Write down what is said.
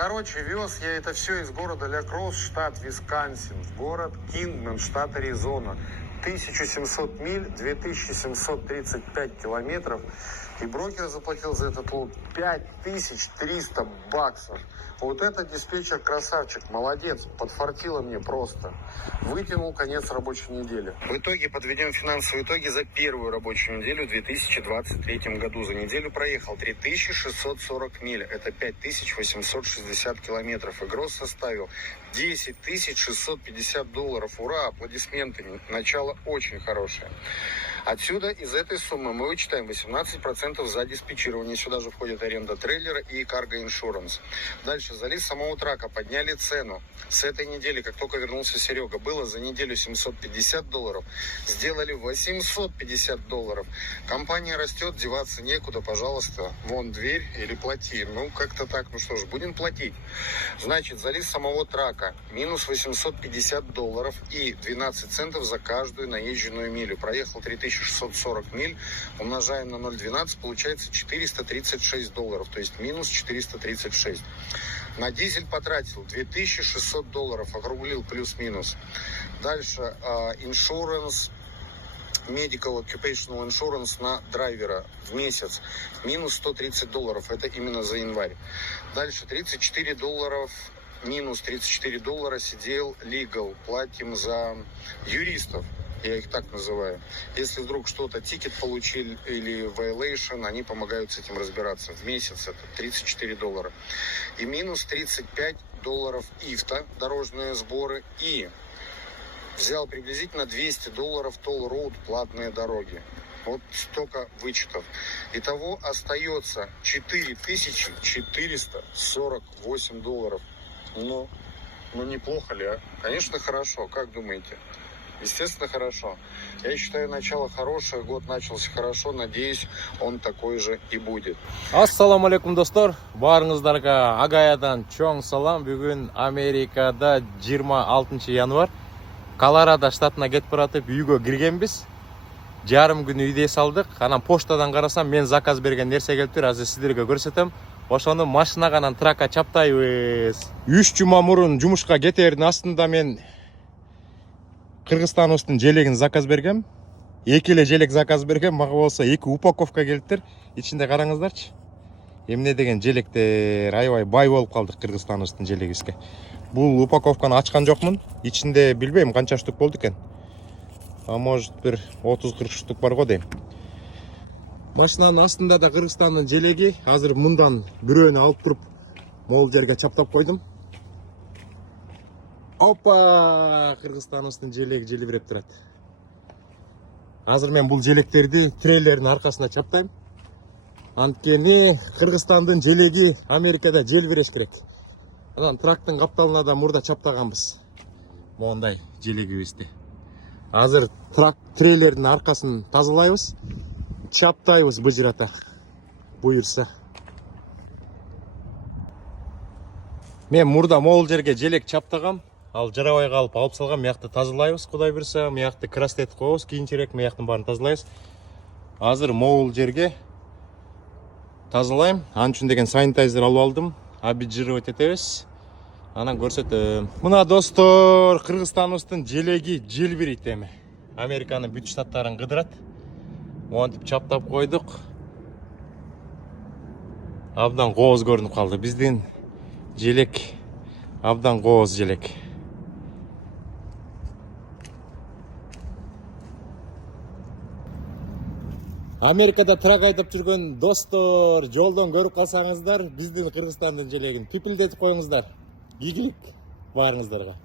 Короче, вез я это все из города Ля Кросс, штат Висконсин, в город Кингмен, штат Аризона. 1700 миль, 2735 километров. И брокер заплатил за этот лот 5300 баксов. Вот это диспетчер красавчик, молодец, подфартило мне просто. Вытянул конец рабочей недели. В итоге подведем финансовые итоги за первую рабочую неделю в 2023 году. За неделю проехал 3640 миль, это 5860 километров. И гроз составил 10650 долларов. Ура, аплодисменты, начало очень хорошее. Отсюда, из этой суммы, мы вычитаем 18% за диспетчирование. Сюда же входит аренда трейлера и карго иншуранс. Дальше, за лист самого трака подняли цену. С этой недели, как только вернулся Серега, было за неделю 750 долларов. Сделали 850 долларов. Компания растет, деваться некуда, пожалуйста. Вон дверь или плати. Ну, как-то так, ну что ж, будем платить. Значит, за лист самого трака минус 850 долларов и 12 центов за каждую наезженную милю. Проехал 3640 миль, умножаем на 0,12, получается 436 долларов, то есть минус 436. На дизель потратил 2600 долларов, округлил плюс-минус. Дальше иншуранс, Medical Occupational Insurance на драйвера в месяц. Минус 130 долларов, это именно за январь. Дальше 34 долларов, минус 34 доллара сидел legal, платим за юристов. Я их так называю. Если вдруг что-то, тикет получили или violation, они помогают с этим разбираться. В месяц это 34 доллара. И минус 35 долларов ИФТа, дорожные сборы. И взял приблизительно 200 долларов toll road, платные дороги. Вот столько вычетов. Итого остается 4448 долларов. Ну неплохо ли, а? Конечно, хорошо. Как думаете? Естественно, хорошо. Я считаю, начало хорошее, год начался хорошо, надеюсь, он такой же и будет. Ассаламу алейкум, достор. Барыңыздарга Агаядан чоң салам. Бүгүн Америкада 26 январь. Колорадо штатына кетип баратып үйгө киргенбиз. Жарым күн үйдө салдык. Анан поштадан карасам, мен заказ берген нерсе келиптир. Азыр сиздерге көрсөтөм. Ошону машинага анан тракка чаптайбыз. 3 жума мурун жумушка кетердин астында мен Кыргызстандын желегин заказ бергем. 2 эле желек заказ бергем. Мага болсо 2 упаковка келиптир. Ичинде караңыздарчы. Эмне деген желектер, аябай бай болуп калдык Кыргызстандын желегибизге. Бул упаковканы ачкан жокмун. Ичинде билбейм канча штук болду экен. А может бир 30-40 штук бар го дейм. Машинанын астында да Кыргызстандын желеги. Азыр мындан бирөөнү алып туруп могул жерге чаптап койдум. Опа! Кыргызстандын желеги желбиреп турат. Азыр мен бул желектерди трейлердин аркасына чаптайм. Анткени Кыргызстандын желеги Америкада желбиреш керек. Анан трактын капталына да мурда чаптаганбыз. Мондай желегибизди. Азыр трейлердин аркасын тазалайбыз, чаптайбыз быжырата. Буюрса. Мен мурда могул жерге желек чаптагам. Ал жарабай калып алып салгам. Мыякты тазалайбыз, Кудай буйрса. Мыякты крастет коебуз, кийинчерээк мыяктын баарын тазалайбыз. Азыр могул жерге тазалайм. Ал үчүн деген санитайзер алып алдым. Обезжиривать этебиз. Анан көрсөтөм. Мына достор, Кыргызстандын желеги желбирейт эми. Американын бүт штаттарын кыдырат. Монтип чаптап койдук. Абдан кооз көрүнүп калды. Биздин желек абдан кооз желек. Америкада трак айдап жүргөн достор, жолдон көрүп калсаңыздар, биздин Кыргызстандын желегин пипилдетип коюңуздар. Ийгилик баарыңыздарга.